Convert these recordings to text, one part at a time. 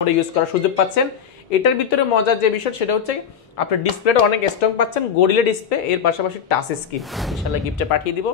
মোডে ইউজ করার সুযোগ পাচ্ছেন। এটার ভিতরে মজার যে বিষয় সেটা হচ্ছে আপনার ডিসপ্লেটা অনেক স্ট্রং পাচ্ছেন, গরিলা ডিসপ্লে, এর পাশাপাশি টাচ স্ক্রিন। ইনশাআল্লাহ গিফটে পাঠিয়ে দিব।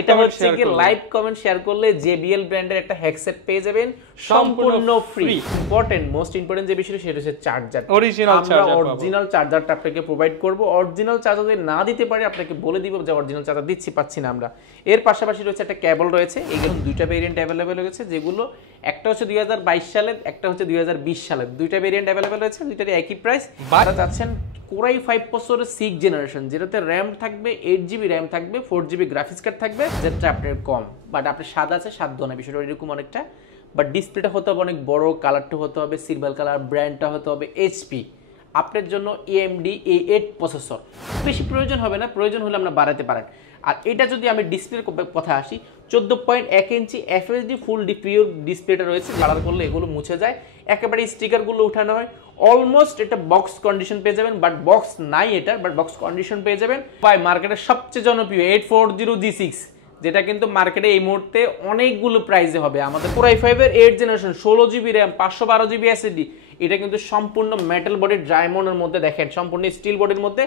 এটা হচ্ছে কি লাইভ কমেন্ট শেয়ার করলে JBL ব্র্যান্ডের একটা হেডসেট পেয়ে যাবেন সম্পূর্ণ ফ্রি। ইম্পর্টেন্ট, মোস্ট ইম্পর্টেন্ট যে বিষয় সেটা হচ্ছে চার্জার। অরিজিনাল চার্জার, অরিজিনাল চার্জারটা আপনাকে প্রোভাইড করব। অরিজিনাল চার্জার যদি না দিতে পারি আপনাকে বলে দিব যে অরিজিনাল চার্জার দিচ্ছি পাচ্ছি না আমরা। এর পাশাপাশি রয়েছে একটা কেবল রয়েছে। এইগুলো দুইটা ভেরিয়েন্ট अवेलेबल রয়েছে, যেগুলো একটা হচ্ছে 2022 সালের, একটা হচ্ছে 2020 সালের। দুইটা ভেরিয়েন্ট अवेलेबल রয়েছে, দুইটারই একই প্রাইস। বাটা যাচ্ছেন Core i5 প্রসেসরের 6th জেনারেশন, যেটাতে RAM থাকবে 8GB RAM থাকবে, 4GB গ্রাফিক্স কার্ড থাকবে, যেটা আপনার কম, বাট আপনার স্বাদ আছে, স্বাদ দোনা বিষয়টা এরকম অনেকটা। বাট ডিসপ্লেটা হতে হবে অনেক বড়, কালারটা হতে হবে সিলভার কালার, ব্র্যান্ডটা হতে হবে HP। আপনার জন্য AMD A8 প্রসেসর বেশি প্রয়োজন হবে না, প্রয়োজন হলে আমরা বাড়াতে পারেন। আর এটা যদি আমি ডিসপ্লের কথা আসি, 14.1 ইঞ্চি FHD ফুল পিওর ডিসপ্লেটা রয়েছে। কালার করলে এগুলো মুছে যায়, একেবারে স্টিকারগুলো উঠানো হয়। অলমোস্ট এটা বক্স কন্ডিশন পেয়ে যাবেন, বাট বক্স নাই এটা, বাট বক্স কন্ডিশন পেয়ে যাবেন। বাই মার্কেটের সবচেয়ে জনপ্রিয় 840G6, যেটা কিন্তু মার্কেটে এই মুহূর্তে অনেকগুলো প্রাইসে হবে। আমাদের Core i5 এর 8th generation, 16GB RAM, 512GB SSD। এটা কিন্তু সম্পূর্ণ মেটাল বডি ডায়মন্ডের মধ্যে, দেখেন সম্পূর্ণ স্টিল বডির মধ্যে।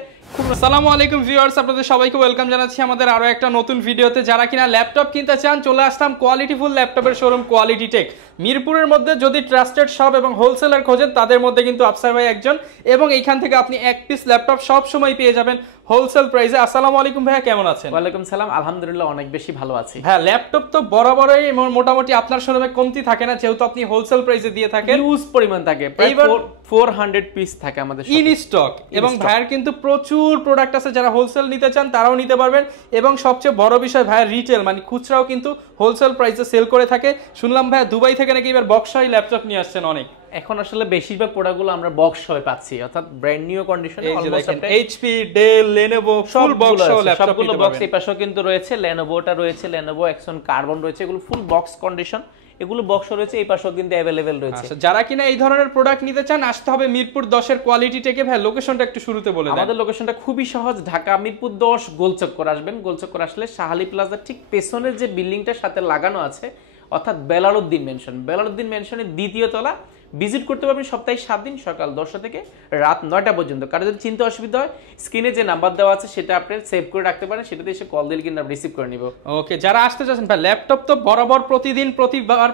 আসসালামু আলাইকুম ভিউয়ার্স, আপনাদের সবাইকে ওয়েলকাম জানাচ্ছি আমাদের আরো একটা নতুন ভিডিওতে। যারা কিনা ল্যাপটপ কিনতে চান, চলে আসলাম কোয়ালিটিফুল ল্যাপটপের শোরুম কোয়ালিটি টেক মিরপুরের মধ্যে। যদি ট্রাস্টেড শপ এবং হোলসেলার খোঁজেন, তাদের মধ্যে কিন্তু আফসার ভাই একজন, এবং এইখান থেকে আপনি এক পিস ল্যাপটপ সব সময় পেয়ে যাবেন হোলসেল প্রাইসে। আসসালামু আলাইকুম ভাইয়া, কেমন আছেন? ওয়ালাইকুম সালাম, আলহামদুলিল্লাহ অনেক বেশি ভালো আছি। হ্যাঁ, ল্যাপটপ তো বরাবরই মোটামুটি আপনার শোরুমে কমতি থাকে না, যেহেতু আপনি হোলসেল প্রাইসে দিয়ে থাকেন। হিউজ পরিমাণ থাকে, প্রায় 400 পিস থাকে আমাদের ইন স্টক। এবং ভাইয়ের কিন্তু প্রচুর প্রোডাক্ট আছে, যারা হোলসেল নিতে চান তারাও নিতে পারবেন। এবং সবচেয়ে বড় বিষয়, ভাইয়ের রিটেল মানে খুচরাও কিন্তু হোলসেল প্রাইসে সেল করে থাকে। শুনলাম ভাইয়া দুবাই থেকে নাকি এবার বক্স সহ ল্যাপটপ নিয়ে আসছেন অনেক। এখন আসলে বেশিরভাগ প্রোডাক্টগুলো আমরা বক্স সহ পাচ্ছি, অর্থাৎ ব্র্যান্ড নিউ কন্ডিশনে। HP, Dell, Lenovo full box সহ ল্যাপটপ সবগুলো বক্স এই পাশেও কিন্তু রয়েছে। Lenovoটা রয়েছে, Lenovo Axon Carbon রয়েছে, এগুলো ফুল বক্স কন্ডিশন, এগুলো বক্স রয়েছে, এই পাশেও কিন্তু अवेलेबल রয়েছে। যারা কিনা এই ধরনের প্রোডাক্ট নিতে চান, আসতে হবে মিরপুর 10 এর কোয়ালিটি টেকে। ভাই লোকেশনটা একটু শুরুতে বলে দেন। আমাদের লোকেশনটা খুবই সহজ, ঢাকা মিরপুর 10 গোলচক্কর আসবেন। গোলচক্কর আসলে শাহালি প্লাজার ঠিক পেছনের যে বিল্ডিংটার সাথে লাগানো আছে, অর্থাৎ বেলালউদ্দিন মেনশন, বেলালউদ্দিন মেনশনের দ্বিতীয় তলা। ভিজিট করতে পারবেন সপ্তাহে 7 দিন, সকাল 10টা থেকে রাত 9টা পর্যন্ত। কারো যদি চিন্তা অসুবিধা হয়, স্ক্রিনে যে নাম্বার দেওয়া আছে সেটা আপনি সেভ করে রাখতে পারেন, সেটাতে এসে কল দিলে কিন্তু আমরা রিসিভ করে নিব। ওকে, যারা আসতে চাচ্ছেন ভাই, ল্যাপটপ তো বরাবর প্রতিদিন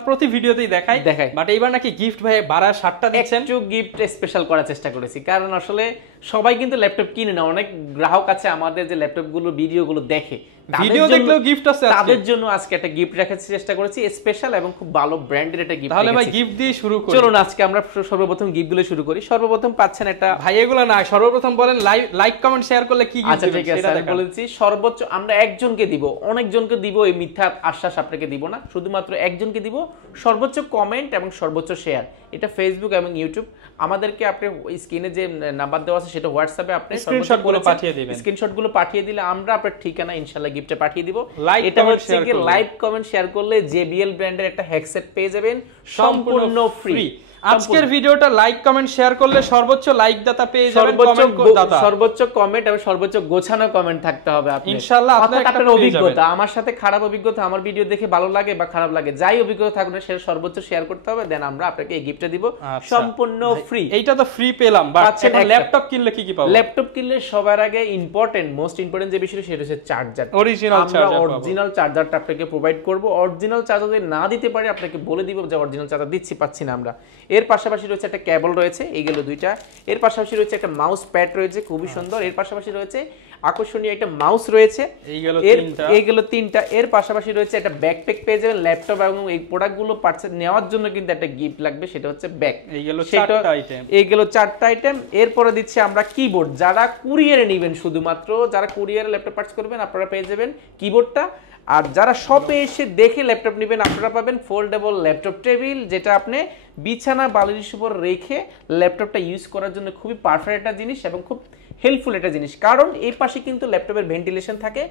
প্রতি ভিডিওতেই দেখাই, বাট এইবার নাকি গিফট ভাই বাড়া 7টা দিচ্ছেন। একটু গিফট স্পেশাল করার চেষ্টা করেছি, কারণ আসলে সবাই কিন্তু ল্যাপটপ কিনে না। অনেক গ্রাহক আছে আমাদের যে ল্যাপটপগুলো ভিডিওগুলো দেখে, ভিডিও দেখলেও গিফট আছে, তাদের জন্য আজকে একটা গিফট রাখার চেষ্টা করেছি, স্পেশাল এবং খুব ভালো ব্র্যান্ডের একটা গিফট। তাহলে ভাই গিফট দিয়ে শুরু করি। চলুন আজকে আমরা সর্বপ্রথম গিফটগুলো শুরু করি। সর্বপ্রথম পাচ্ছেন একটা, ভাই এগুলো না, সর্বপ্রথম বলেন লাইক কমেন্ট শেয়ার করলে কি গিফট দিবেন সেটা বলেছি। সর্বোচ্চ আমরা একজনকে দিব, অনেকজনকে দিব, এই মিথ্যা আশ্বাস আপনাকে দিব না, শুধুমাত্র একজনকে দিব। সর্বোচ্চ কমেন্ট এবং সর্বোচ্চ শেয়ার, এটা ফেসবুক এবং ইউটিউব। আমাদেরকে আপনি স্ক্রিনে যে নাম্বার দেওয়া আছে সেটা হোয়াটসঅ্যাপে আপনি স্ক্রিনশটগুলো পাঠিয়ে দিবেন। স্ক্রিনশটগুলো পাঠিয়ে দিলে আমরা আপনার ঠিকানা ইনশাআল্লাহ গিফটে পাঠিয়ে দিব। এটা হচ্ছে কি লাইভ কমেন্ট শেয়ার করলে JBL ব্র্যান্ডের একটা হেডসেট পেয়ে যাবেন সম্পূর্ণ ফ্রি। আজকের ভিডিওটা লাইক কমেন্ট শেয়ার করলে সর্বোচ্চ লাইক দাতা পেয়ে যাবেন, সর্বোচ্চ কমেন্ট এবং সর্বোচ্চ গোছানো কমেন্ট থাকতে হবে আপনি ইনশাআল্লাহ। আপনার অভিজ্ঞতা, আমার সাথে খারাপ অভিজ্ঞতা, আমার ভিডিও দেখে ভালো লাগে বা খারাপ লাগে, যাই অভিজ্ঞতা থাকুক না, সেটা সর্বোচ্চ শেয়ার করতে হবে, দেন আমরা আপনাকে এই গিফটটা দিব সম্পূর্ণ ফ্রি। এইটা তো ফ্রি পেলাম, বাট ল্যাপটপ কিনলে কি কি পাবো? ল্যাপটপ কিনলে সবার আগে ইম্পর্টেন্ট, মোস্ট ইম্পর্টেন্ট যে বিষয় সেটা হচ্ছে চার্জার। অরিজিনাল চার্জারটা আপনাকে প্রোভাইড করব। অরিজিনাল চার্জার যদি না দিতে পারি আপনাকে বলে দিব যে অরিজিনাল চার্জার দিচ্ছি পাচ্ছি না আমরা। এর পাশাপাশি রয়েছে একটা কেবল রয়েছে, এইগুলো দুইটা। এর পাশাপাশি রয়েছে একটা মাউস প্যাড রয়েছে, খুবই সুন্দর। এর পাশাপাশি রয়েছে আকর্ষণীয় একটা মাউস রয়েছে, এইগুলো তিনটা। এর পাশাপাশি রয়েছে একটা ব্যাকপ্যাক পেয়ে যাবেন। ল্যাপটপ এবং এই প্রোডাক্টগুলো পারচেজ নেওয়ার জন্য কিন্তু একটা গিফট লাগবে, সেটা হচ্ছে ব্যাগ। এইগুলো 4টা আইটেম। এরপরে দিচ্ছি আমরা কিবোর্ড। যারা কুরিয়ারে নেবেন, শুধুমাত্র যারা কুরিয়ারে ল্যাপটপ পারচেজ করবেন আপনারা পেয়ে যাবেন কিবোর্ডটা। আর যারা শপে এসে দেখে ল্যাপটপ নেবেন আপনারা পাবেন ফোল্ডেবল ল্যাপটপ টেবিল, যেটা আপনি বিছানা বালিশের উপর রেখে ল্যাপটপটা ইউজ করার জন্য খুবই পারফেক্ট একটা জিনিস এবং খুব হেল্পফুল একটা জিনিস। কারণ এই পাশে কিন্তু ল্যাপটপের ভেন্টিলেশন থাকে,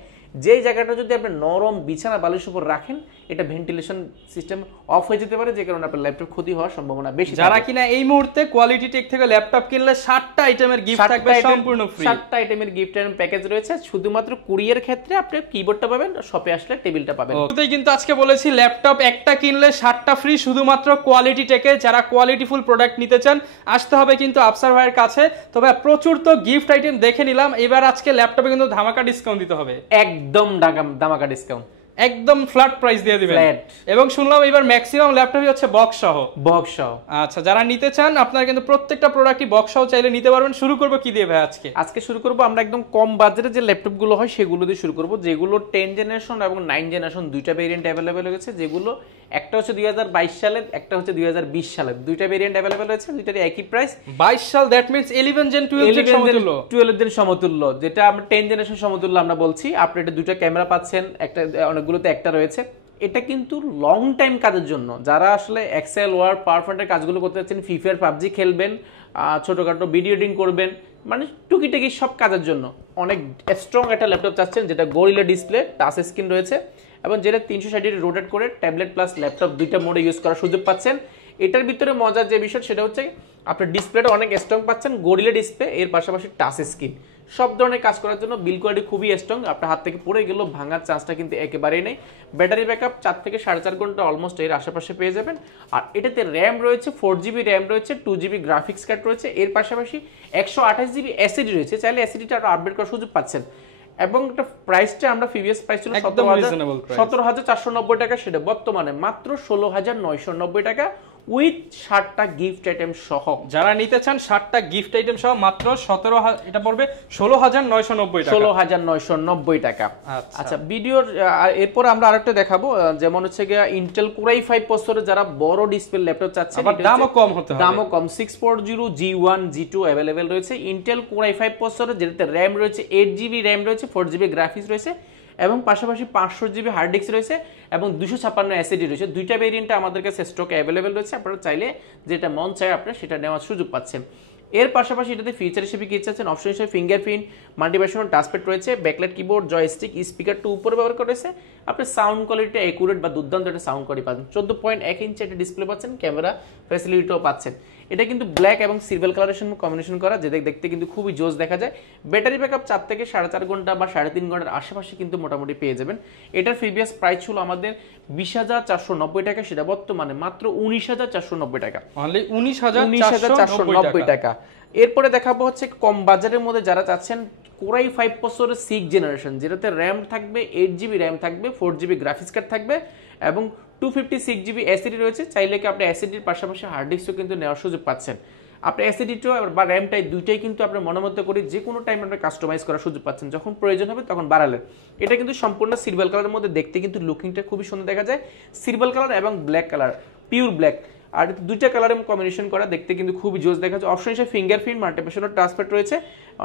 যেই জায়গাটা যদি আপনি নরম বিছানা বালিশের উপর রাখেন, এটা ভেন্টিলেশন সিস্টেম অফ হয়ে যেতে পারে, যে কারণে আপনার ল্যাপটপ ক্ষতি হওয়ার সম্ভাবনা বেশি। যারা কিনা এই মুহূর্তে কোয়ালিটি টেক থেকে ল্যাপটপ কিনলে 7টা আইটেমের গিফট থাকবে সম্পূর্ণ ফ্রি। 7টা আইটেমের গিফট এন্ড প্যাকেজ রয়েছে। শুধুমাত্র কুরিয়ার ক্ষেত্রে আপনি কিবোর্ডটা পাবেন, শপে আসলে টেবিলটা পাবেন। ওটাই কিন্তু আজকে বলেছি ল্যাপটপ একটা কিনলে 7টা ফ্রি, শুধুমাত্র কোয়ালিটি টেকে। যারা কোয়ালিটিফুল প্রোডাক্ট নিতে চান আসতে হবে কিন্তু আফসার ভাইয়ের কাছে। তবে প্রচুর তো গিফট আইটেম দেখে নিলাম, এবার আজকে ল্যাপটপে কিন্তু ধামাকা ডিসকাউন্ট দিতে হবে। একদম ধামাকা ডিসকাউন্ট, একদম ফ্ল্যাট প্রাইস দিয়ে দিবেন। এবং শুনলাম এবার ম্যাক্সিমাম ল্যাপটপই হচ্ছে বক্স সহ। আচ্ছা, যারা নিতে চান আপনারা কিন্তু প্রত্যেকটা প্রোডাক্টই বক্স সহ চাইলে নিতে পারবেন। শুরু করব কি দিয়ে ভাই? আজকে শুরু করব আমরা একদম কম বাজেটে যে ল্যাপটপগুলো হয় সেগুলো দিয়ে শুরু করব, যেগুলো 10 জেনারেশন এবং 9 জেনারেশন দুইটা ভেরিয়েন্ট অ্যাভেলেবেল হয়েছে। যেগুলো একটা হচ্ছে 2022 সালে, একটা হচ্ছে 2020 সালে, দুইটা ভেরিয়েন্ট অ্যাভেলেবেল হয়েছে, দুইটারই একই প্রাইস। 22 সাল দ্যাট মিন্স 11 জেন 12 জেন সমতুল্য, 12 জেন সমতুল্য, যেটা আমরা 10 জেনারেশন সমতুল্য আমরা বলছি। আপনি এটা দুইটা ক্যামেরা পাচ্ছেন, একটা অনেকগুলোতে একটা রয়েছে। এটা কিন্তু লং টাইম কাজের জন্য, যারা আসলে এক্সেল, ওয়ার্ড, পাওয়ার পয়েন্টের কাজগুলো করতে যাচ্ছেন, ফ্রি ফায়ার, পাবজি খেলবেন, ছোটখাটো ভিডিও এডিটিং করবেন, মানে টুকিটাকি সব কাজের জন্য অনেক স্ট্রং একটা ল্যাপটপ চাচ্ছেন, যেটা গরিলা ডিসপ্লে, টাচ স্ক্রিন রয়েছে এবং যেটা 360 ডিগ্রি রোটেট করে ট্যাবলেট প্লাস ল্যাপটপ দুইটা মোডে ইউজ করার সুযোগ পাচ্ছেন। এটার ভিতরে মজার যে বিষয় সেটা হচ্ছে আপনার ডিসপ্লেটা অনেক স্ট্রং পাচ্ছেন, গরিলা ডিসপ্লে, এর পাশাপাশি টাচ স্ক্রিন, সব ধরনের কাজ করার জন্য বিল কোয়ালিটি খুবই স্ট্রং। আপনার হাত থেকে পড়ে গেলেও ভাঙার চান্সটা কিন্তু একেবারেই নেই। ব্যাটারি ব্যাকআপ 4 থেকে 4.5 ঘন্টা অলমোস্ট এর আশেপাশে পেয়ে যাবেন। আর এটাতে র্যাম রয়েছে 4GB র্যাম রয়েছে, 2GB গ্রাফিক্স কার্ড রয়েছে, এর পাশাপাশি 128GB এসএসডি রয়েছে, চাইলে এসএসডিটা আরো আপডেট করার সুযোগ পাচ্ছেন। এবং একটা প্রাইসটা আমরা প্রিভিয়াস প্রাইস ছিল 17,490 টাকা, সেটা বর্তমানে মাত্র 16,990 টাকা উইথ 7টা গিফট আইটেম সহ। যারা নিতে চান 7টা গিফট আইটেম সহ মাত্র 17,000, এটা পড়বে 16,990 টাকা, 16,990 টাকা। আচ্ছা, ভিডিওর এরপর আমরা আরেকটা দেখাবো, যেমন হচ্ছে গিয়া ইন্টেল Core i5 প্রসেসরে যারা বড় ডিসপ্লে ল্যাপটপ চাচ্ছেন, আবার দামও কম হতে হবে, দামও কম, 640 G1 G2 अवेलेबल রয়েছে। ইন্টেল Core i5 প্রসেসরে যেটাতে র‍্যাম রয়েছে 8GB র‍্যাম রয়েছে, 4GB গ্রাফিক্স রয়েছে এবং পাশাপাশি 500GB হার্ড ডিস্ক রয়েছে এবং 256 এসএসডি রয়েছে। দুইটা ভেরিয়েন্টে আমাদের কাছে স্টকে অ্যাভেলেবেল রয়েছে, আপনারা চাইলে যেটা মন চায় আপনারা সেটা নেওয়ার সুযোগ পাচ্ছেন। এর পাশাপাশি এটাতে ফিচার হিসেবে কি চাচ্ছেন, অপশন হিসেবে ফিঙ্গারপ্রিন্ট, মাল্টিভার্সন টাচপ্যাড রয়েছে, backlight keyboard, joystick, speaker two উপরে ব্যবহার করেছে। আপনি সাউন্ড কোয়ালিটি একুরেট বা দুর্দান্ত একটা সাউন্ড কোয়ালিটি পাচ্ছেন। 14.1 ইঞ্চি একটা ডিসপ্লে পাচ্ছেন, ক্যামেরা ফ্যাসিলিটিও পাচ্ছেন। এটা কিন্তু ব্ল্যাক এবং সিলভার কালারের সঙ্গে কম্বিনেশন করা, যে দেখতে কিন্তু খুবই জোস দেখা যায়। ব্যাটারি ব্যাকআপ 4 থেকে 4.5 ঘন্টা বা 3.5 ঘন্টার আশেপাশে কিন্তু মোটামুটি পেয়ে যাবেন। এটার প্রিভিয়াস প্রাইস ছিল আমাদের 20,490 টাকা, সেটা বর্তমানে মাত্র 19,490 টাকা, অনলি 19,490 টাকা। এরপরে দেখাবো হচ্ছে কম বাজারের মধ্যে যারা চাচ্ছেন Core i5 প্রসেসরের 6 জেনারেশন, যেটাতে র‍্যাম থাকবে 8GB র‍্যাম থাকবে, 4GB গ্রাফিক্স কার্ড থাকবে এবং 256GB এসএসডি রয়েছে। চাইলে কি আপনি এসএসডির পাশাপাশি হার্ড ডিস্কও কিন্তু নেওয়ার সুযোগ পাচ্ছেন। আপনি এসএসডিটাও বা র‍্যামটাই দুইটাই কিন্তু আপনার মনোমতো করে যে কোনো টাইম আপনি কাস্টমাইজ করার সুযোগ পাচ্ছেন, যখন প্রয়োজন হবে তখন বাড়ালেন। এটা কিন্তু সম্পূর্ণ সিলভার কালারের মধ্যে, দেখতে কিন্তু লুকিংটা খুবই সুন্দর দেখা যায়, সিলভার কালার এবং ব্ল্যাক কালার, পিওর ব্ল্যাক, আর দুইটা কালারের কম্বিনেশন করা, দেখতে কিন্তু খুবই জোস দেখা যায়। অপশন হিসেবে ফিঙ্গারপ্রিন্ট, মাল্টিভার্সন টাচপ্যাড রয়েছে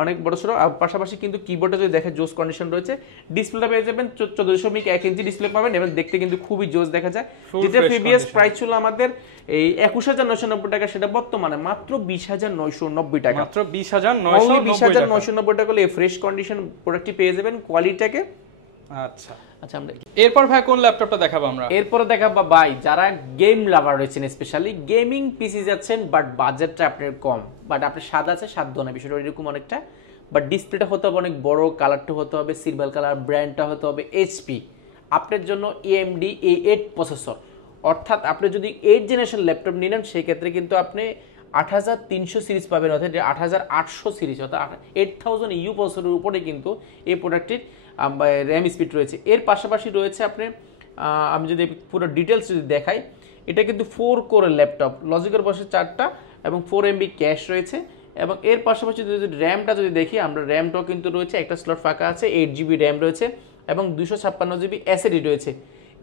অনেক বড় সড়ো, আর পাশাপাশি কিন্তু কিবোর্ডে যদি দেখে জোস কন্ডিশন রয়েছে। ডিসপ্লেটা পেয়ে যাবেন 14.1 ইঞ্চি ডিসপ্লে পাবেন এবং দেখতে কিন্তু খুবই জোস দেখা যায়। যেটা প্রিভিয়াস প্রাইস ছিল আমাদের এই 21,990 টাকা, সেটা বর্তমানে মাত্র 20,990 টাকা, মাত্র 20,990 টাকা হলে ফ্রেশ কন্ডিশন প্রোডাক্টটি পেয়ে যাবেন কোয়ালিটিটাকে। আচ্ছা, আমরা এরপর ভাই কোন ল্যাপটপটা দেখাবো? আমরা এরপরে দেখাবো ভাই যারা গেম লাভার রয়েছেন, স্পেশালি গেমিং পিসি যাচ্ছেন বাট বাজেটটা আপনার কম, বাট আপনার স্বাদ আছে সাধ্য না, বিষয়টা এরকম অনেকটা। বাট ডিসপ্লেটা হতে হবে অনেক বড়, কালারটা হতে হবে সিলভার কালার, ব্র্যান্ডটা হতে হবে এইচপি। আপনার জন্য AMD A8 প্রসেসর, অর্থাৎ আপনি যদি 8 জেনারেশন ল্যাপটপ নিলেন সেই ক্ষেত্রে কিন্তু আপনি 8300 সিরিজ পাবেন, অর্থাৎ 8800 সিরিজ, অর্থাৎ 8000 ইউ প্রসেসরের উপরে কিন্তু এই প্রোডাক্টটির র্যাম স্পিড রয়েছে। এর পাশাপাশি রয়েছে আপনি, আমি যদি পুরো ডিটেলস যদি দেখাই, এটা কিন্তু 4 কোরের ল্যাপটপ, লজিকের বসে 4টা এবং 4 MB ক্যাশ রয়েছে। এবং এর পাশাপাশি যদি র্যামটা যদি দেখি আমরা, র্যামটাও কিন্তু রয়েছে, একটা স্লট ফাঁকা আছে, 8GB র্যাম রয়েছে এবং 256GB এসএসডি রয়েছে।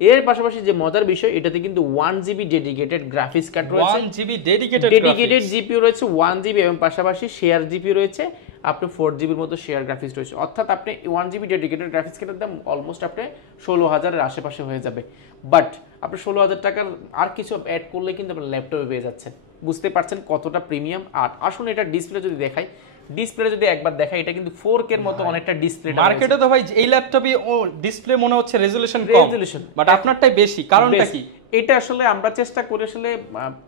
এর পাশাপাশি যে মজার বিষয়, এটাতে কিন্তু 1GB ডেডিকেটেড গ্রাফিক্স কার্ড রয়েছে, 1GB ডেডিকেটেড জিপিইউ রয়েছে 1GB এবং পাশাপাশি শেয়ার জিপিইউ রয়েছে, আপনি 4GBর মতো শেয়ার গ্রাফিক্স রয়েছে, অর্থাৎ আপনি 1GB ডেডিকেটেড গ্রাফিক্স কার্ডের দাম অলমোস্ট আপনি 16,000-এর আশেপাশে হয়ে যাবে। বাট আপনি 16,000 টাকার আর কিছু অ্যাড করলে কিন্তু আপনার ল্যাপটপে পেয়ে যাচ্ছেন। বুঝতে পারছেন কতটা প্রিমিয়াম। আর আসুন এটা ডিসপ্লে যদি দেখাই, ডিসপ্লে যদি একবার দেখা, এটা কিন্তু 4K এর মতো অনেকটা ডিসপ্লে। মার্কেটে তো ভাই এই ল্যাপটপে ও ডিসপ্লে মনে হচ্ছে রেজোলিউশন কম, বাট আপনারটাই বেশি, কারণটা কি? এটা আসলে আমরা চেষ্টা করি, আসলে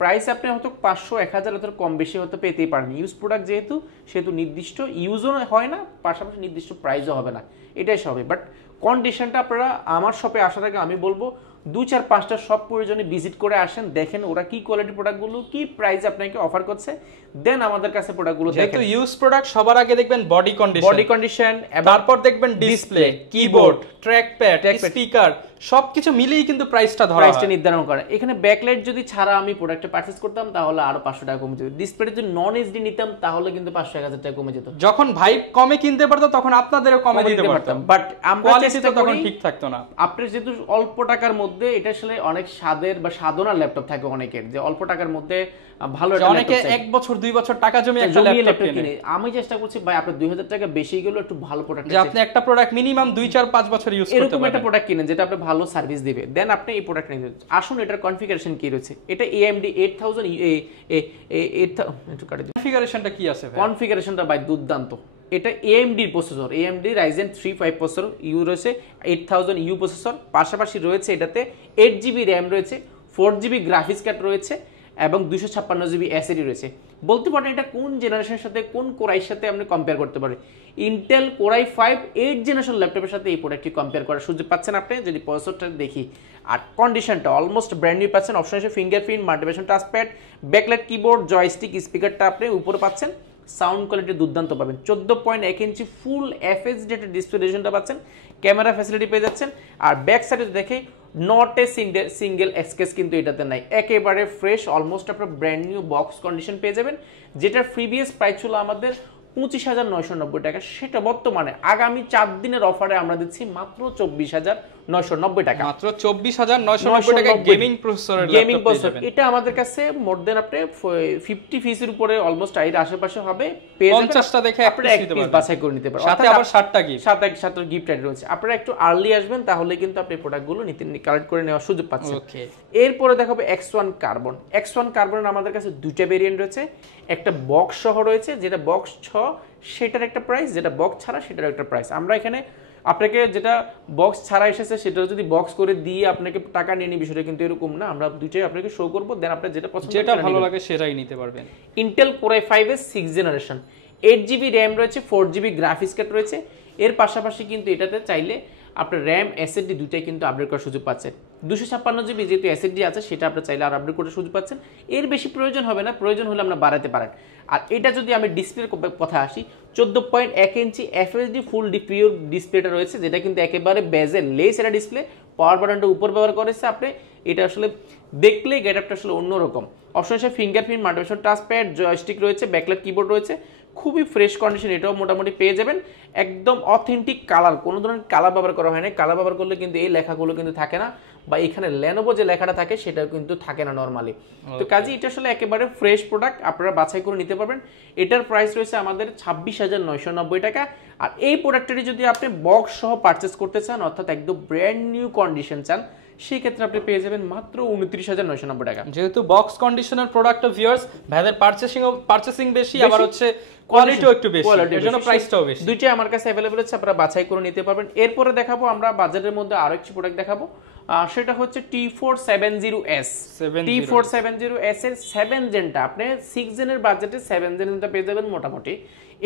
প্রাইস আপনি হয়তো 500-1000 এর কম বেশি হয়তো পেতেই পারেন। ইউজ প্রোডাক্ট সেহেতু নির্দিষ্ট ইউজও হয় না, পাশাপাশি নির্দিষ্ট প্রাইসও হবে না, এটাই স্বাভাবিক। বাট কন্ডিশনটা আপনারা আমার শপে আসার আগে আমি বলবো 2-4-5টা সব প্রয়োজনে ভিজিট করে আসেন, দেখেন ওরা কি কোয়ালিটি প্রোডাক্টগুলো কি প্রাইস আপনাকে অফার করছে, দেন আমাদের কাছে প্রোডাক্টগুলো দেখেন। যেহেতু ইউজ প্রোডাক্ট সবার আগে দেখবেন বডি কন্ডিশন, তারপর দেখবেন ডিসপ্লে, কিবোর্ড, ট্র্যাকপ্যাড, স্পিকার, সবকিছু মিলিয়ে কিন্তু প্রাইসটা নির্ধারণ করে। এখানে ব্যাকলাইট যদি ছাড়া আমি প্রোডাক্টটা পারচেজ করতাম তাহলে আরো 500 টাকা কমে যেত। ডিসপ্লে যদি নন এইচডি নিতাম তাহলে কিন্তু 500-1000 টাকা কমে যেত। যখন ভাই কমে কিনতে পারতো তখন আপনাদেরও কমে দিতে পারতাম, বাট আমরা চেষ্টা তখন ঠিক থাকতো না। আপনার যেহেতু অল্প টাকার মধ্যে, এটা আসলে অনেক স্বাদের বা সাধনার ল্যাপটপ থাকে অনেকের, যে অল্প টাকার মধ্যে ভালো একটা অনেকে 1 বছর 2 বছর টাকা জমিয়ে একটা ল্যাপটপ কিনে। আমি চেষ্টা করছি ভাই আপনার 2000 টাকা বেশি গেল একটু ভালো প্রোডাক্ট, যে আপনি একটা প্রোডাক্ট মিনিমাম 2-4-5 বছর ইউজ করতে পারবেন, এরকম একটা প্রোডাক্ট কিনেন যেটা আপনাকে ভালো সার্ভিস দিবে, দেন আপনি এই প্রোডাক্ট নিতে। আসুন এটার কনফিগারেশন কি রয়েছে। এটা AMD 8000 কনফিগারেশনটা কি আছে ভাই? কনফিগারেশনটা ভাই দুর্দান্ত। এটা AMD processor, AMD Ryzen 3 5 processor U রয়েছে, 8000U প্রসেসর, পাশাপাশি রয়েছে এটাতে 8GB RAM রয়েছে, 4GB গ্রাফিক্স কার্ড রয়েছে এবং 256GB SSD রয়েছে। বলতে পারেন এটা কোন জেনারেশনের সাথে কোন কোরাইয়ের সাথে আপনি কম্পেয়ার করতে পারেন। ইন্টেল Core i5 8 জেনারেশন ল্যাপটপের সাথে এই প্রোডাক্টটি কম্পেয়ার করার সুযোগ পাচ্ছেন আপনি যদি প্রসেসরটা দেখি। আর কন্ডিশনটা অলমোস্ট ব্র্যান্ড নিউ পাচ্ছেন। অপশন আছে ফিঙ্গারপ্রিন্ট, মাল্টিপ্যাশন টাচপ্যাড, ব্যাকলাইট কিবোর্ড, জয়স্টিক, স্পিকারটা আপনি উপরে পাচ্ছেন। সাউন্ড কোয়ালিটি দুর্দান্ত পাবেন। 14.1 ইঞ্চি ফুল FHD ডিসপ্লে রেজোলিউশনটা পাচ্ছেন। ক্যামেরা ফ্যাসিলিটি পেয়ে যাচ্ছেন। আর ব্যাক সাইডে দেখে নট এ সিঙ্গেল স্কেচ কিন্তু এটাতে নাই, একেবারে ফ্রেশ, অলমোস্ট আপনার ব্র্যান্ড নিউ বক্স কন্ডিশন পেয়ে যাবেন। যেটার প্রিভিয়াস প্রাইস ছিল আমাদের 25,990 টাকা, সেটা বর্তমানে আগামী 4 দিনের অফারে আমরা দিচ্ছি মাত্র 24,990 টাকা। মাত্র 24,990 টাকা গেমিং প্রসেসরের ল্যাপটপ। এটা আমাদের কাছে মোর দেন আপনি 50 পিসের উপরে অলমোস্ট এর আশেপাশে হবে। 50টা দেখে আপনি এক পিস বাছাই করে নিতে পারবেন, সাথে আবার 7টা গিফট, সাথে গিফট আইডি রয়েছে। আপনারা একটু আর্লি আসবেন তাহলে কিন্তু আপনি প্রোডাক্টগুলো কালেক্ট করে নেওয়ার সুযোগ পাচ্ছেন। ওকে, এরপরে দেখাবো X1 কার্বন। X1 কার্বনের আমাদের কাছে দুইটা ভেরিয়েন্ট রয়েছে, একটা বক্স সহ রয়েছে, যেটা বক্স 6 সেটার একটা প্রাইস, যেটা বক্স ছাড়া সেটার একটা প্রাইস। আমরা এখানে আপনাকে যেটা বক্স ছাড়া এসেছে সেটা যদি বক্স করে দিয়ে আপনাকে টাকা নিয়ে নিয়ে বিষয়টা কিন্তু এরকম না, আমরা দুইটাই আপনাকে শো করবো, দেন আপনার যেটা পছন্দ যেটা ভালো লাগে সেটাই নিতে পারবেন। ইন্টেল Core i5 এর 6 জেনারেশন, 8GB RAM রয়েছে, 4GB গ্রাফিক্স কার্ড রয়েছে। এর পাশাপাশি কিন্তু এটাতে চাইলে আপনার RAM SSD দুটাই কিন্তু আপডেট করার সুযোগ পাচ্ছেন। 256GB যেহেতু SSD আছে সেটা আপনি চাইলে আর আপডেট করার সুযোগ পাচ্ছেন। এর বেশি প্রয়োজন হবে না, প্রয়োজন হলে আমরা বাড়াতে পারেন। আর এটা যদি আমি ডিসপ্লের কথা আসি, 14.1 ইঞ্চি FHD ফুল পিওর ডিসপ্লেটা রয়েছে, যেটা কিন্তু একেবারে বেজেল লেস এটা ডিসপ্লে। পাওয়ার বাটনটা উপর ব্যবহার করেছে আপনি, এটা আসলে দেখলে গেটআপটা আসলে অন্যরকম। অপশন আছে ফিঙ্গারপ্রিন্ট, মাল্টিপ্যাশন টাচপ্যাড, জয়স্টিক রয়েছে, ব্যাকলাইট কিবোর্ড রয়েছে, খুবই ফ্রেশ কন্ডিশন, এটাও মোটামুটি পেয়ে যাবেন। একদম অথেন্টিক কালার, কোনো ধরনের কালার ব্যবহার করা হয় না। কালার ব্যবহার করলে কিন্তু এই লেখাগুলো কিন্তু থাকে না, বা এখানে লেনোভো যে লেখাটা থাকে সেটাও কিন্তু থাকে না নরমালি। তো কাজে এটা আসলে একেবারে ফ্রেশ প্রোডাক্ট, আপনারা বাছাই করে নিতে পারবেন। এটার প্রাইস রয়েছে আমাদের 26,990 টাকা। আর এই প্রোডাক্টটি যদি আপনি বক্স সহ পারচেস করতে চান, অর্থাৎ একদম ব্র্যান্ড নিউ কন্ডিশন চান, সেই ক্ষেত্রে আপনি পেয়ে যাবেন মাত্র 29,990 টাকা। যেহেতু বক্স কন্ডিশনের প্রোডাক্ট ভিউয়ার্স, ভাইদের পারচেসিং বেশি, আবার হচ্ছে কোয়ালিটিও একটু বেশি, এর জন্য প্রাইসটাও বেশি। দুইটাই আমার কাছে अवेलेबल আছে, আপনারা বাছাই করে নিতে পারবেন। এরপরে দেখাবো আমরা বাজারের মধ্যে আরো একটি প্রোডাক্ট দেখাবো, সেটা হচ্ছে T470S। T470S এর 7 জেনটা আপনি 6 জেনের বাজেটে 7 জেনটা পেয়ে যাবেন মোটামুটি।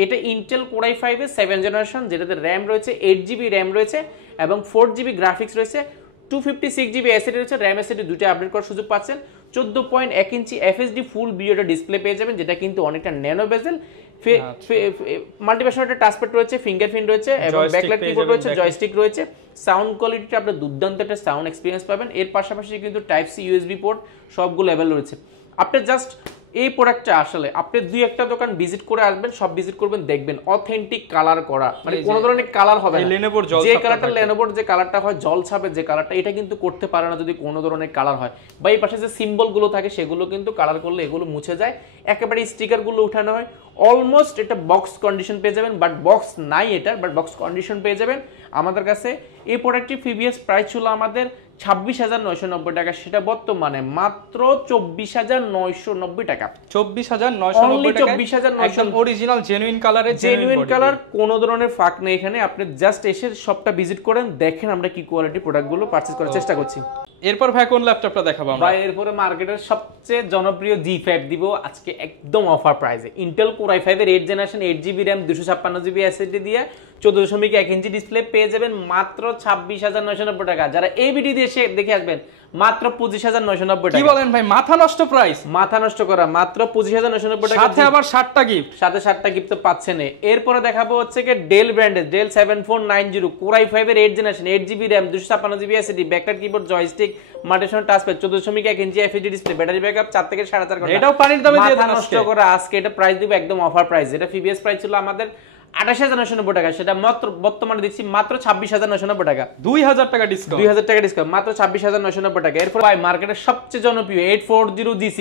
এটা ইন্টেল Core i5 এর 7 জেনারেশন, যেটাতে RAM রয়েছে, 8GB RAM রয়েছে এবং 4GB গ্রাফিক্স রয়েছে, 256GB SSD রয়েছে। RAM SSD দুটো আপডেট করার সুযোগ পাচ্ছেন। 14.1 ইঞ্চি FHD ফুল ভিডিওটা ডিসপ্লে পেয়ে যাবেন, যেটা কিন্তু অনেকটা ন্যানো বেজেল। মাল্টিপ্যাশন টাচপ্যাড রয়েছে, ফিঙ্গারপ্রিন্ট রয়েছে এবং ব্যাকলাইট কিবোর্ড রয়েছে, জয়স্টিক রয়েছে। সাউন্ড কোয়ালিটিটা আপনারা দুর্দান্ত একটা সাউন্ড এক্সপিরিয়েন্স পাবেন। এর পাশাপাশি কিন্তু টাইপ সি USB পোর্ট সবগুলো अवेलेबल রয়েছে। আপনি জাস্ট এই প্রোডাক্টটা আসলে আপনি দুই একটা দোকান ভিজিট করে আসবেন, সব ভিজিট করবেন, দেখবেন অথেন্টিক কালার করা, মানে কোনো ধরনের কালার হবে না। যে কালারটা লেনোভোর যে কালারটা হয় জল ছাপে যে কালারটা, এটা কিন্তু করতে পারে না যদি কোনো ধরনের কালার হয়। বা এই পাশে যে সিম্বল গুলো থাকে সেগুলো কিন্তু কালার করলে এগুলো মুছে যায়, একেবারে স্টিকার গুলো উঠানো হয়। অলমোস্ট এটা বক্স কন্ডিশন পেয়ে যাবেন, বাট বক্স নাই এটা, বাট বক্স কন্ডিশন পেয়ে যাবেন আমাদের কাছে। এই প্রোডাক্টটি প্রিভিয়াস প্রাইস ছিল আমাদের 26,990 টাকা, সেটা বর্তমানে মাত্র 24,990 টাকা। 24,990 টাকা, 24,990 একদম অরিজিনাল জেনুইন কালারে, জেনুইন কালার, কোনো ধরনের ফাঁক নেই এখানে। আপনি জাস্ট এসে শপটা ভিজিট করেন, দেখেন আমরা কি কোয়ালিটি প্রোডাক্টগুলো পারচেজ করার চেষ্টা করছি। এরপর ভাই কোন ল্যাপটপটা দেখাবো আমরা? ভাই এরপরে মার্কেটের সবচেয়ে জনপ্রিয় G5 দিব আজকে একদম অফার প্রাইসে। ইন্টেল কোর i5 এর 8 generation 8GB RAM 256GB SSD দিয়ে 14.1 ইঞ্চি ডিসপ্লে পেয়ে যাবেন মাত্র 26,990 টাকা। যারা এই ভিডিও দিয়ে এসে দেখে আসবেন মাত্র 25,990 টাকা। কি বলেন ভাই, মাথা নষ্ট প্রাইস, মাথা নষ্ট করা, মাত্র 25,990 টাকা, সাথে আবার 7টা গিফট, সাথে 7টা গিফট তো পাচ্ছেন। এরপরে দেখাবো হচ্ছে কি ডেল ব্র্যান্ডের ডেল 7490 কোর i5 এর 8 generation 8GB RAM 256GB SSD backlight keyboard joystick multifunction touchpad 14.1 inch FHD display battery backup 4 থেকে 4.5 ঘন্টা। এটাও পানির দামে দিয়ে দেন নষ্ট করা আজকে। এটা প্রাইস দিব একদম অফার প্রাইস। এটা প্রিভিয়াস প্রাইস ছিল আমাদের 28,990 টাকা, সেটা মাত্র বর্তমানে দিচ্ছি মাত্র 26,990 টাকা। 2,000 টাকা ডিসকাউন্ট, 2,000 টাকা ডিসকাউন্ট, মাত্র 26,990 টাকা। এরপর ভাই মার্কেটের সবচেয়ে জনপ্রিয় 840G6,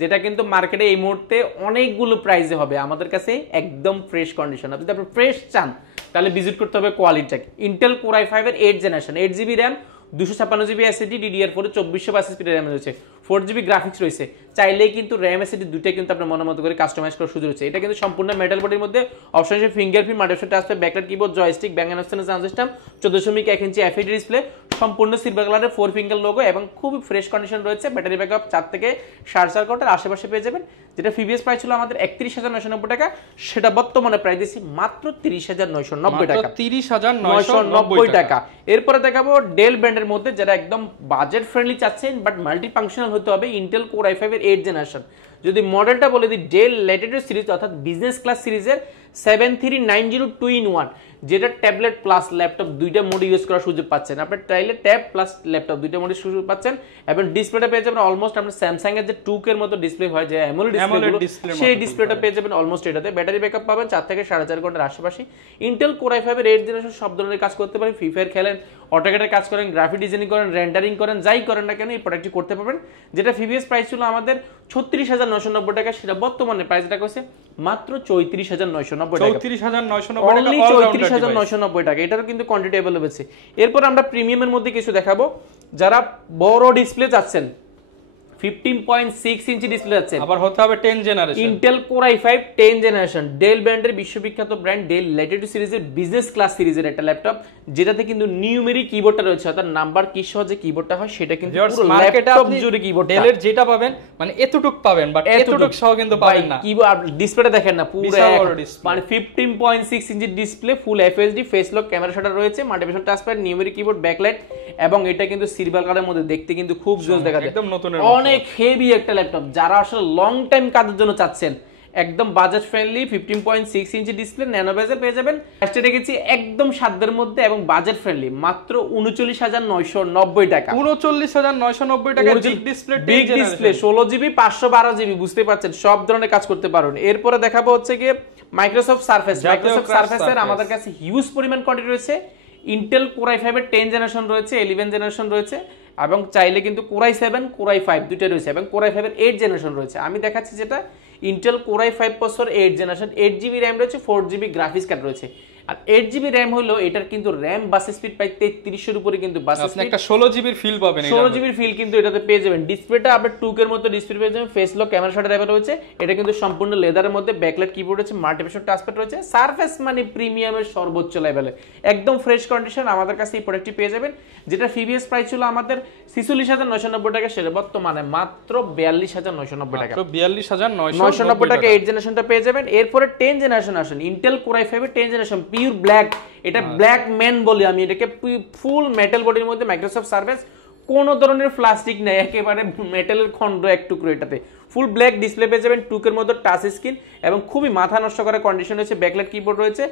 যেটা কিন্তু মার্কেটে এই মুহূর্তে অনেকগুলো প্রাইসে হবে, আমাদের কাছে একদম ফ্রেশ কন্ডিশন। যদি আপনি ফ্রেশ চান তাহলে ভিজিট করতে হবে কোয়ালিটিটাকে। ইন্টেল কোর i5 এর 8 generation 8GB RAM 256GB SSD DDR4 2400 স্পিডের RAM রয়েছে, 4GB গ্রাফিক্স রয়েছে। চাইলেই কিন্তু RAM SSD দুইটাই কিন্তু আপনার মনের মতো করে কাস্টমাইজ করার সুযোগ রয়েছে। এটা কিন্তু সম্পূর্ণ মেটাল বডির মধ্যে, অপশন হিসেবে fingerprint, multifunction touchpad, backlight keyboard joystick, bang and optional sound system, 14.1 inch FHD display, সম্পূর্ণ সিলভার কালারের 4 ফিঙ্গার লোগো এবং খুবই ফ্রেশ কন্ডিশন রয়েছে। ব্যাটারি ব্যাকআপ 4 থেকে 4.5 ঘন্টার আশেপাশে পেয়ে যাবেন। যেটা প্রিভিয়াস প্রাইস ছিল আমাদের 31,990 টাকা, সেটা বর্তমানে প্রাইস দিচ্ছি মাত্র 30,990 টাকা, 30,990 টাকা। এরপরে দেখাবো ডেল ব্র্যান্ডের মধ্যে যারা একদম বাজেট ফ্রেন্ডলি চাচ্ছেন বাট মাল্টি ফাংশনাল হতে হবে, ইন্টেল কোর i5 এর 8 জেনারেশন। যদি মডেলটা বলে দিই ডেল ল্যাটিটিউড সিরিজ অর্থাৎ বিজনেস ক্লাস সিরিজের 7390 2-in-1, যেটা ট্যাবলেট প্লাস ল্যাপটপ দুইটা মোডে ইউজ করার সুযোগ পাচ্ছেন। আপনার চাইলে ট্যাব প্লাস ল্যাপটপ দুইটা মোডে সুযোগ পাচ্ছেন এবং ডিসপ্লেটা পেয়ে যাবেন অলমোস্ট আপনার স্যামসাং এর যে 2K এর মতো ডিসপ্লে হয়, যে অ্যামোলেড ডিসপ্লে, সেই ডিসপ্লেটা পেয়ে যাবেন অলমোস্ট এটাতে। ব্যাটারি ব্যাকআপ পাবেন 4 থেকে 4.5 ঘন্টার আশেপাশে। ইন্টেল কোর i5 এর 8 জেনারেশন সব ধরনের কাজ করতে পারেন, ফ্রি ফায়ার খেলেন, অটোক্যাডের কাজ করেন, গ্রাফিক ডিজাইনিং করেন, রেন্ডারিং করেন, যাই করেন না কেন এই প্রোডাক্টটি করতে পারবেন। যেটা প্রিভিয়াস প্রাইস ছিল আমাদের 36,990 টাকা, সেটা বর্তমানে প্রাইসটা কইছে মাত্র 34,990 টাকা, 34,990 টাকা। এটারও কিন্তু কোয়ান্টিটি अवेलेबल আছে। এরপর আমরা প্রিমিয়ামের মধ্যে কিছু দেখাবো। যারা বড় ডিসপ্লে চাচ্ছেন, 15.6 ইঞ্চি ডিসপ্লে আছে, আবার হতে হবে 10 generation Intel core i5 10 generation del ব্র্যান্ডের বিশ্ববিখ্যাত ব্র্যান্ড ডেল ল্যাটিটিউড সিরিজের বিজনেস ক্লাস সিরিজের একটা ল্যাপটপ, যেটাতে কিন্তু নিউমেরিক কিবোর্ডটা রয়েছে, অর্থাৎ নাম্বার কি সহজে কিবোর্ডটা হয় সেটা কিন্তু পুরো ল্যাপটপ জুড়ে কিবোর্ড। ডেলের যেটা পাবেন মানে এতটুক পাবেন, বাট এতটুক সহ কিন্তু পাবেন না। কিবোর্ড ডিসপ্লেটা দেখেন না, পুরো মানে 15.6 inch display, full FHD, face lock camera shutter রয়েছে, multifunction touchpad, numeric keyboard, backlight এবং এটা কিন্তু সিলভার কালারের মধ্যে দেখতে কিন্তু খুব জোস দেখা যায়, একদম নতুন, অনেক হেভি একটা ল্যাপটপ। যারা আসলে লং টাইম কাজের জন্য চাচ্ছেন, একদম budget friendly 15.6 inch display, nano বেজেল পেয়ে যাবেন। প্রাইসটা রেখেছি একদম সাধ্যের মধ্যে এবং বাজেট ফ্রেন্ডলি মাত্র 39,990 টাকা, 39,990 টাকা। বিগ ডিসপ্লে 16GB 512GB, বুঝতে পারছেন সব ধরনের কাজ করতে পারবেন। এরপরে দেখাবো হচ্ছে কি মাইক্রোসফট সারফেস। মাইক্রোসফট সারফেসের আমাদের কাছে হিউজ পরিমাণ কোয়ান্টিটি রয়েছে। ইন্টেল কোর i5 এর 10 জেনারেশন রয়েছে, 11 জেনারেশন রয়েছে এবং চাইলে কিন্তু কোর i7 কোর i5 দুইটা রয়েছে এবং কোর i5 এর 8 জেনারেশন রয়েছে। আমি দেখাচ্ছি যেটা Intel core i5 processor 8 generation, 8GB RAM রয়েছে, 4GB গ্রাফিক্স কার্ড রয়েছে। আর 8GB RAM হলো এটার কিন্তু RAM বাস স্পিড প্রায় 3300 এর উপরে কিন্তু বাস স্পিড, একটা 16GB এর ফিল পাবেন, 16GB এর ফিল কিন্তু এটাতে পেয়ে যাবেন। ডিসপ্লেটা আপনার 2K এর মতো ডিসপ্লে পেয়ে যাবেন, face lock camera shutter available রয়েছে। এটা কিন্তু সম্পূর্ণ লেদারের মধ্যে, ব্যাকলাইট কিবোর্ড আছে, মাল্টিফাংশন টাচপ্যাড রয়েছে। সারফেস মানে প্রিমিয়ামের সর্বোচ্চ লেভেলে, একদম ফ্রেশ কন্ডিশন আমাদের কাছে এই প্রোডাক্টটি পেয়ে যাবেন। যেটা প্রিভিয়াস প্রাইস ছিল আমাদের 46,990 টাকা, সেটা বর্তমানে মাত্র 42,990 টাকা, 42,990 টাকা 8 জেনারেশনটা পেয়ে যাবেন। এরপরে 10 জেনারেশন আসেন, ইন্টেল কোর i5 এর 10 জেনারেশন পিওর ব্ল্যাক, এটা ব্ল্যাক ম্যান বলি আমি এটাকে, ফুল মেটাল বডির মধ্যে মাইক্রোসফট সার্ফেস, কোন ধরনের প্লাস্টিক নেই, একেবারে মেটালের খন্ড এক টুকরো। এটাতে ফুল ব্ল্যাক ডিসপ্লে পেয়ে যাবেন, 2K এর মধ্যে টাচ স্ক্রিন এবং খুবই মাথা নষ্ট করা কন্ডিশন রয়েছে, ব্যাকলাইট কিবোর্ড রয়েছে।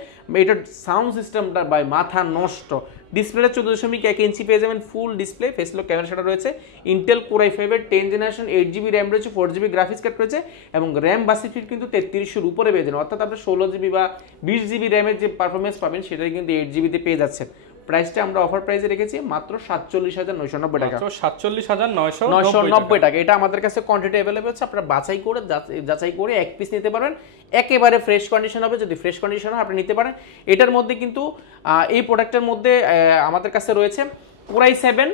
এটার সাউন্ড সিস্টেমটা ভাই মাথা নষ্ট। ডিসপ্লেটা 14.1 ইঞ্চি পেয়ে যাবেন, full display, face lock camera shutter রয়েছে। ইন্টেল কোর i5 এর 10 জেনারেশন 8GB RAM রয়েছে, 4GB গ্রাফিক্স কার্ড রয়েছে এবং RAM বাস স্পিড কিন্তু 3300 এর উপরে পেয়ে যাবেন, অর্থাৎ আপনি 16GB বা 20GB RAM এর যে পারফরম্যান্স পাবেন সেটাই কিন্তু 8GB তে পেয়ে যাচ্ছেন। প্রাইসটা আমরা অফার প্রাইসে রেখেছি মাত্র 47,990 টাকা, 47,990 টাকা। এটা আমাদের কাছে কোয়ান্টিটি अवेलेबल আছে, আপনারা যাচাই করে এক পিস নিতে পারবেন, একেবারে ফ্রেশ কন্ডিশন হবে। যদি ফ্রেশ কন্ডিশন হয় আপনি নিতে পারেন। এটার মধ্যে কিন্তু এই প্রোডাক্টের মধ্যে আমাদের কাছে রয়েছে core i7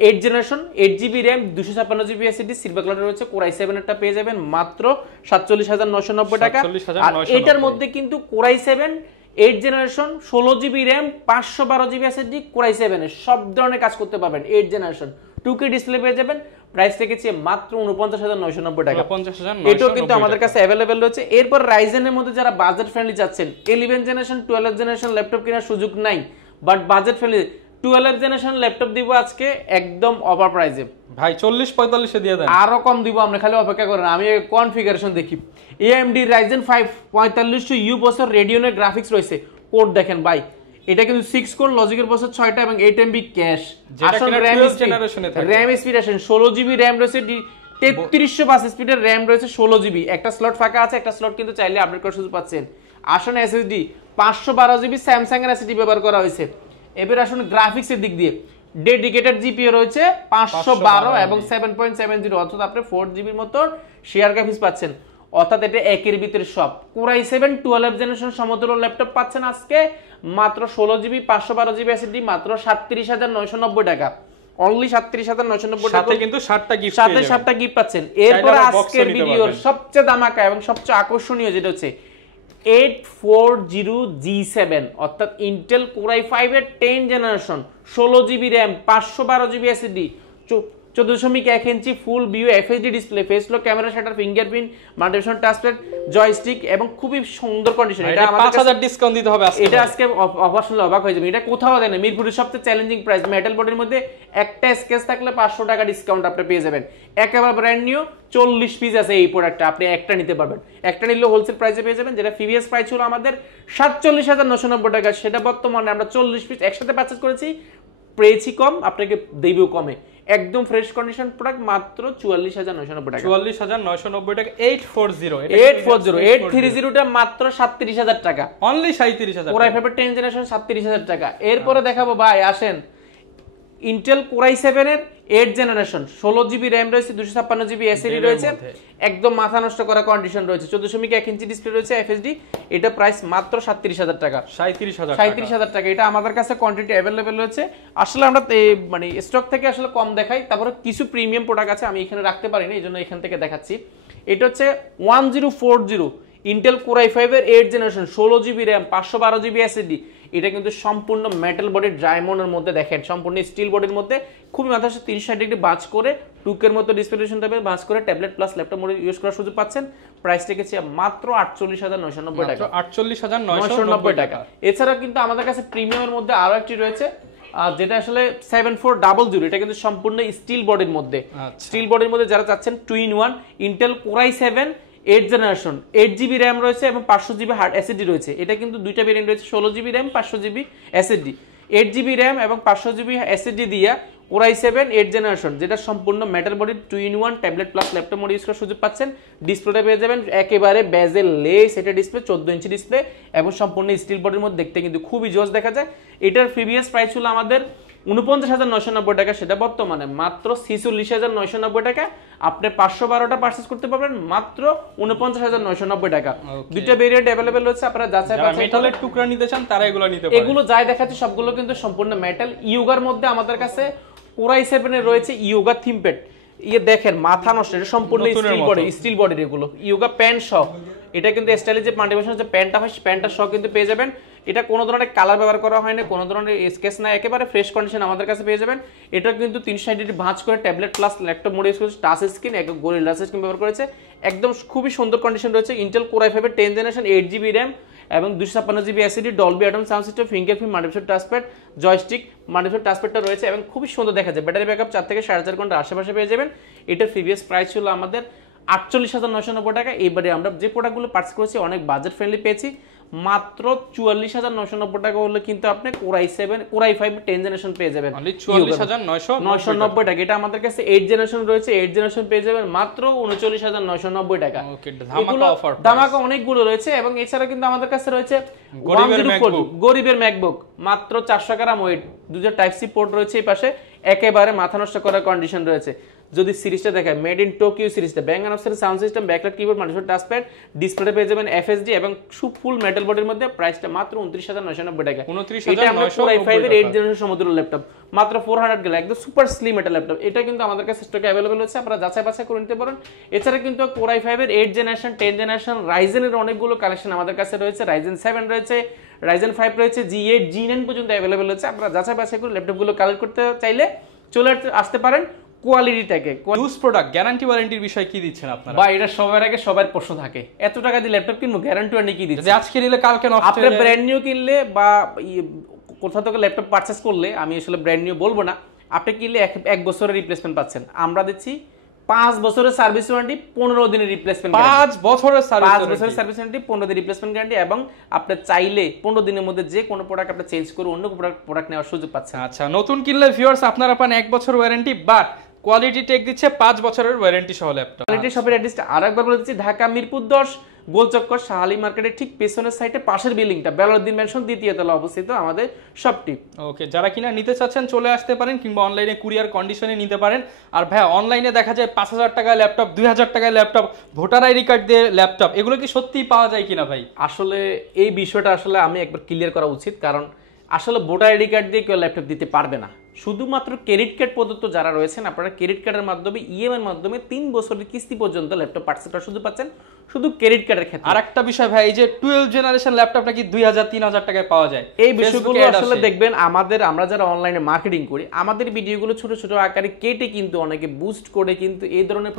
8 generation 8GB RAM 256GB SSD silver colour রয়েছে, Core i7 এরটা পেয়ে যাবেন মাত্র 47990 টাকা। আর এটার মধ্যে কিন্তু Core i7 8 generation 16GB RAM 512GB SSD Core i7 এর সব ধরনের কাজ করতে পারবেন। 8 জেনারেশন 2K ডিসপ্লে পেয়ে যাবেন, প্রাইস রেখেছি মাত্র 49990 টাকা। এটাও কিন্তু আমাদের কাছে अवेलेबल রয়েছে। এরপর রাইজেনের মধ্যে যারা বাজেট ফ্রেন্ডলি যাচ্ছেন, 11 জেনারেশন 12 জেনারেশন ল্যাপটপ কেনার সুযোগ নাই, but budget friendly 12 generation laptop দিব আজকে একদম অফার প্রাইসে ভাই 40-45 এ দিয়ে দেন, আরো কম দিব, আপনি খালি অপেক্ষা করেন। আমি কনফিগারেশন দেখি, AMD Ryzen 5 4500U প্রসেসর, রেডিয়নের গ্রাফিক্স রয়েছে, কোড দেখেন ভাই, এটা কিন্তু 6 কোর লজিকের প্রসেসর 6টা এবং 8MB ক্যাশ। আসলে RAM জেনারেশনে থাকে, RAM স্পিড আসেন 16GB RAM রয়েছে, 3305 স্পিডের RAM রয়েছে, 16GB, একটা স্লট ফাঁকা আছে, একটা স্লট কিন্তু চাইলে আপডেট করার সুযোগ পাচ্ছেন। আসুন SSD 512GB স্যামসাং এর SSD ব্যবহার করা হয়েছে। এবার আসুন গ্রাফিক্সের দিক দিয়ে, ডেডিকেটেড জিপিইউ রয়েছে 512 এবং 7.70, অর্থাৎ আপনি 4GB এর মতো শেয়ার গ্রাফিক্স পাচ্ছেন, অর্থাৎ এটা একের ভিতরে সব। Core i7 12 জেনারেশন সমতুল্য ল্যাপটপ পাচ্ছেন আজকে মাত্র 16GB 512GB SSD মাত্র 37990 টাকা, অনলি 37990 টাকা, সাথে কিন্তু 7টা গিফট সাথে 7টা গিফট পাচ্ছেন। এরপর আজকের ভিডিওর সবচেয়ে দামাকা এবং সবচেয়ে আকর্ষণীয় যেটা হচ্ছে 840G7, অর্থাৎ ইন্টেল Core i5 এর 10 generation 16GB RAM 512GB SSD 14.1 inch full view FHD display, face lock camera, shutter, fingerprint, multipad touchpad, joystick এবং খুবই সুন্দর কন্ডিশন। এটা আমাদের 5000 ডিসকাউন্ট দিতে হবে আজকে, এটা আজকে অফার শুনলে অবাক হয়ে যাবে। এটা কোথাও দেয় না, মিরপুরের সবচেয়ে চ্যালেঞ্জিং প্রাইস। মেটাল বডির মধ্যে একটা স্কেচ থাকলে 500 টাকা ডিসকাউন্ট আপনি পেয়ে যাবেন। একেবারে ব্র্যান্ড নিউ 40 পিস আছে এই প্রোডাক্টটা, আপনি একটা নিতে পারবেন, একটা নিলে হোলসেল প্রাইসে পেয়ে যাবেন। যেটা প্রিভিয়াস প্রাইস ছিল আমাদের 47990 টাকা, সেটা বর্তমানে আমরা 40 পিস একসাথে পারচেজ করেছি, পেয়েছি কম, আপনাকে দেবও কমে। একদম ফ্রেশ কন্ডিশন প্রোডাক্ট মাত্র 44990 টাকা, 44990 টাকা। 830 টা মাত্র 37000 টাকা, অনলি 37000। Core i5 10 জেনারেশন 37000 টাকা। এরপরে দেখাবো ভাই, আসেন ইন্টেল Core i7 এর 8 জেনারেশন 16GB RAM রয়েছে, 256GB SSD রয়েছে, একদম মাথা নষ্ট করা কন্ডিশন রয়েছে, 14.1 ইঞ্চি ডিসপ্লে রয়েছে, FHD, এটা প্রাইস মাত্র 37000 টাকা, 37000 টাকা। এটা আমাদের কাছে কোয়ান্টিটি अवेलेबल রয়েছে। আসলে আমরা মানে স্টক থেকে আসলে কম দেখাই, তারপরে কিছু প্রিমিয়াম প্রোডাক্ট আছে আমি এখানে রাখতে পারি না, এইজন্য এখান থেকে দেখাচ্ছি। এটা হচ্ছে 1040 ইন্টেল Core i5 এর 8 generation 16GB RAM 512GB SSD, এটা কিন্তু সম্পূর্ণ মেটাল বডি ডায়মন্ডের মধ্যে, দেখেন সম্পূর্ণ স্টিল বডির মধ্যে, খুবই মাথা 360 ডিগ্রি বাঁচ করে, টুকের মতো ডিসপ্লেশন টাইপের বাঁচ করে ট্যাবলেট প্লাস ল্যাপটপ মোডে ইউজ করার সুযোগ পাচ্ছেন। প্রাইস রেখেছি মাত্র 48990 টাকা, 48990 টাকা। এছাড়া কিন্তু আমাদের কাছে প্রিমিয়ামের মধ্যে আরো একটি রয়েছে, যেটা আসলে 7400, এটা কিন্তু সম্পূর্ণ স্টিল বডির মধ্যে, স্টিল বডির মধ্যে যারা চাচ্ছেন 2-in-1 Intel Core i7 8 generation 8GB RAM রয়েছে এবং 500GB হার্ড SSD রয়েছে। এটা কিন্তু দুইটা ভেরিয়েন্ট রয়েছে, 16GB RAM 500GB SSD, 8GB RAM এবং 500GB SSD দিয়া Core i7 8 জেনারেশন, যেটা সম্পূর্ণ metal body 2-in-1 tablet plus laptop mode use করার সুযোগ পাচ্ছেন। ডিসপ্লেটা পেয়ে যাবেন একেবারে বেজেল লেস, এটা ডিসপ্লে 14 ইঞ্চি ডিসপ্লে এবং সম্পূর্ণ স্টিল বডির মধ্যে, দেখতে কিন্তু খুবই জোস দেখা যায়। এটার প্রিভিয়াস প্রাইস ছিল আমাদের 49990 টাকা, সেটা বর্তমানে মাত্র 46990 টাকা। আপনি 512টা পারচেজ করতে পারবেন মাত্র 49990 টাকা। দুইটা ভেরিয়েন্ট अवेलेबल রয়েছে, আপনারা যাচাই বাছাই মেটালের টুকরা নিতে চান তারা এগুলো নিতে পারেন। এগুলো যাই দেখাচ্ছে সবগুলো কিন্তু সম্পূর্ণ মেটাল। ইয়োগার মধ্যে আমাদের কাছে Core i7 এর রয়েছে ইয়োগা থিম প্যাড, দেখেন মাথা নষ্ট, এটা সম্পূর্ণ স্টিল বডির, এগুলো ইয়োগা প্যান্ট সহ, এটা কিন্তু স্টাইলে যে মাল্টিভার্সন যে প্যান্টটা হয় প্যান্টটা সহ কিন্তু পেয়ে যাবেন। এটা কোনো ধরনের কালার ব্যবহার করা হয় না, কোনো ধরনের স্কেচ না, একেবারে ফ্রেশ কন্ডিশন আমাদের কাছে পেয়ে যাবেন। এটা কিন্তু 360 ডিগ্রি ভাঁজ করে tablet plus laptop mode use করেছে, টাচ স্ক্রিন, গরিলা স্ক্রিন ব্যবহার করেছে, একদম খুবই সুন্দর কন্ডিশন রয়েছে। ইন্টেল Core i5 এর 10 জেনারেশন 8GB RAM এবং 256GB SSD, Dolby Atmos sound system, fingerprint, multipad touchpad, joystick, multipad টাচপ্যাডটা রয়েছে এবং খুবই সুন্দর দেখা যায়। ব্যাটারি ব্যাকআপ 4 থেকে 4.5 ঘন্টার আশেপাশে পেয়ে যাবেন। এটার প্রিভিয়াস প্রাইস ছিল আমাদের 48990 টাকা। এবারে আমরা যে প্রোডাক্টগুলো পারচেজ করেছি অনেক বাজেট ফ্রেন্ডলি পেয়েছি, মাত্র 44990 টাকা হলে কিন্তু আপনি Core i5 10 জেনারেশন পেয়ে যাবেন 44990 টাকা। এটা আমাদের কাছে 8 জেনারেশন রয়েছে, 8 জেনারেশন পেয়ে যাবেন মাত্র 39990 টাকা। ধামাকা অনেকগুলো রয়েছে এবং এছাড়া কিন্তু আমাদের কাছে রয়েছে গরিবের ম্যাকবুক, মাত্র 400 গ্রাম ওয়েট, দুটো টাইপ সি পোর্ট রয়েছে এই পাশে, একেবারে মাথা নষ্ট করার কন্ডিশন রয়েছে। যদি সিরিজটা দেখায় মেড ইন টোকিও সিরিজটা Bang and Olufsen sound system backlight keyboard মানুষের টাচপ্যাড ডিসপ্লে পেয়ে যাবেন এফএসডি এবং ফুল মেটাল বডির মধ্যে প্রাইসটা মাত্র 29,990 টাকা। 29,990 এটা আমরা Core i5 এর 8 জেনারেশন সমতুল্য ল্যাপটপ মাত্র 400 গেলে একদম সুপার স্লিম একটা ল্যাপটপ। এটা কিন্তু আমাদের কাছে স্টকে अवेलेबल আছে, আপনারা যাচাই বাছাই করে নিতে পারেন। এছাড়া কিন্তু Core i5 এর 8 জেনারেশন 10 জেনারেশন Ryzen এর অনেকগুলো কালেকশন আমাদের কাছে রয়েছে, Ryzen 7 রয়েছে, Ryzen 5 রয়েছে, G8 G9 পর্যন্ত अवेलेबल আছে। আপনারা যাচাই বাছাই করে ল্যাপটপগুলো কালেক্ট করতে চাইলে চলে আসতে পারেন কোয়ালিটি টেকে। ইউজ প্রোডাক্ট গ্যারান্টি ওয়ারেন্টির বিষয় কি দিচ্ছেন আপনারা? বা এটা সবার আগে সবার প্রশ্ন থাকে, এত টাকা দিয়ে ল্যাপটপ কিনবো গ্যারান্টি ওয়ারেন্টি কি দিচ্ছে? যে আজকে নিলে কালকে নষ্ট আপনি ব্র্যান্ড নিউ কিনলে বা কোথা থেকে ল্যাপটপ পারচেজ করলে, আমি আসলে ব্র্যান্ড নিউ বলবো না, আপনি কিনলে 1 বছরের রিপ্লেসমেন্ট পাচ্ছেন। আমরা দিচ্ছি 5 বছরের সার্ভিস ওয়ারেন্টি 15 দিনের রিপ্লেসমেন্ট। 5 বছরের সার্ভিস 5 বছরের সার্ভিস ওয়ারেন্টি 15 দিনের রিপ্লেসমেন্ট গ্যারান্টি এবং আপনি চাইলে 15 দিনের মধ্যে যে কোনো প্রোডাক্ট আপনি চেঞ্জ করে অন্য প্রোডাক্ট নেওয়ার সুযোগ পাচ্ছেন। আচ্ছা, নতুন কিনলে ভিউয়ার্স আপনারা পান 1 বছর ওয়ারেন্টি, বাট কোয়ালিটি টেক দিচ্ছে 5 বছরের ওয়ারেন্টি সহ ল্যাপটপ। কোয়ালিটি শপের অ্যাড্রেসটা আরেকবার বলে দিচ্ছি, ঢাকা মিরপুর 10 গোলচক্কর শাহালি মার্কেটের ঠিক পেছনের সাইডে পাশের বিল্ডিংটা বেলাউদ্দিন ম্যানশন দ্বিতীয় তলা অবস্থিত আমাদের শপটি। ওকে, যারা কিনা নিতে চাচ্ছেন চলে আসতে পারেন, কিংবা অনলাইনে কুরিয়ার কন্ডিশনে নিতে পারেন। আর ভাই অনলাইনে দেখা যায় 5,000 টাকায় ল্যাপটপ, 2,000 টাকায় ল্যাপটপ, ভোটার আইডি কার্ড দিয়ে ল্যাপটপ, এগুলো কি সত্যিই পাওয়া যায় কিনা ভাই? আসলে এই বিষয়টা আসলে আমি একবার ক্লিয়ার করা উচিত, কারণ আসলে ভোটার আইডি কার্ড দিয়ে কেউ ল্যাপটপ দিতে পারবে না। শুধুমাত্র ক্রেডিট কার্ড প্রদত্ত যারা রয়েছেন, আপনারা ক্রেডিট কার্ডের মাধ্যমে ইএমআই এর মাধ্যমে 3 বছরের কিস্তি পর্যন্ত ল্যাপটপ পারচেজ করার সুযোগ পাচ্ছেন, শুধু ক্রেডিট কার্ডের ক্ষেত্রে। আর একটা বিষয় ভাই, এই যে 12 জেনারেশন ল্যাপটপ নাকি 2,000-3,000 টাকায় পাওয়া যায়, এই বিষয়গুলো আসলে দেখবেন আমরা যারা অনলাইনে মার্কেটিং করি, আমাদের ভিডিওগুলো ছোট ছোট আকারে কেটে কিন্তু অনেকে বুস্ট করে কিন্তু এই ধরনের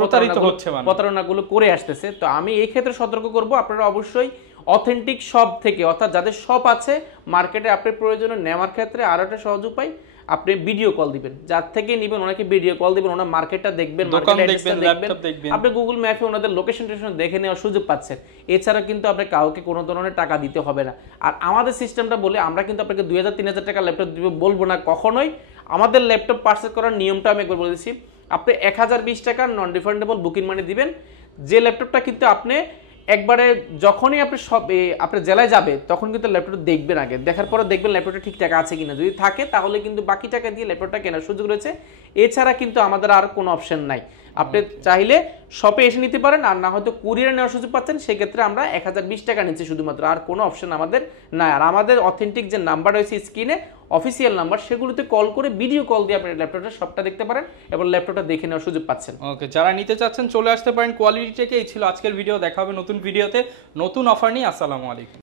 প্রতারণাগুলো করে আসতেছে। তো আমি এই ক্ষেত্রে সতর্ক করব, আপনারা অবশ্যই অথেন্টিক শপ থেকে, অর্থাৎ যাদের শপ আছে মার্কেটে, আপনার প্রয়োজনে নেওয়ার ক্ষেত্রে আরো একটা সহজ উপায়, আপনি ভিডিও কল দিবেন, যার থেকে নেবেন ওনাকে ভিডিও কল দিবেন, ওনার মার্কেটটা দেখবেন, আপনি গুগল ম্যাপে ওনাদের লোকেশন দেখে নেওয়ার সুযোগ পাচ্ছেন। এছাড়া কিন্তু আপনি কাউকে কোনো ধরনের টাকা দিতে হবে না। আর আমাদের সিস্টেমটা বলে, আমরা কিন্তু আপনাকে 2,000-3,000 টাকা ল্যাপটপ দিবে বলবো না কখনোই। আমাদের ল্যাপটপ পারচেজ করার নিয়মটা আমি একবার বলে দিচ্ছি, আপনি 1,020 টাকা নন রিফান্ডেবল বুকিং মানি দিবেন। যে ল্যাপটপটা কিন্তু আপনি একবারে যখনই আপনি আপনার জেলায় যাবে তখন কিন্তু ল্যাপটপটা দেখবেন, আগে দেখার পরে দেখবেন ল্যাপটপটা ঠিকঠাক আছে কিনা। যদি থাকে তাহলে কিন্তু বাকি টাকা দিয়ে ল্যাপটপটা কেনার সুযোগ রয়েছে। এছাড়া কিন্তু আমাদের আর কোনো অপশন নাই। আপনি চাইলে শপে এসে নিতে পারেন, আর না হয়তো কুরিয়ারে নেওয়ার সুযোগ পাচ্ছেন, সেক্ষেত্রে আমরা 1,020 টাকা নিচ্ছি শুধুমাত্র, আর কোনো অপশন আমাদের নাই। আর আমাদের অথেন্টিক যে নাম্বার রয়েছে স্ক্রিনে অফিসিয়াল নাম্বার, সেগুলোতে কল করে ভিডিও কল দিয়ে আপনি ল্যাপটপটা সবটা দেখতে পারেন এবং ল্যাপটপটা দেখে নেওয়ার সুযোগ পাচ্ছেন। ওকে, যারা নিতে চাচ্ছেন চলে আসতে পারেন কোয়ালিটি থেকে। এই ছিল আজকের ভিডিও, দেখা হবে নতুন ভিডিওতে নতুন অফার নিয়ে। আসসালামু আলাইকুম।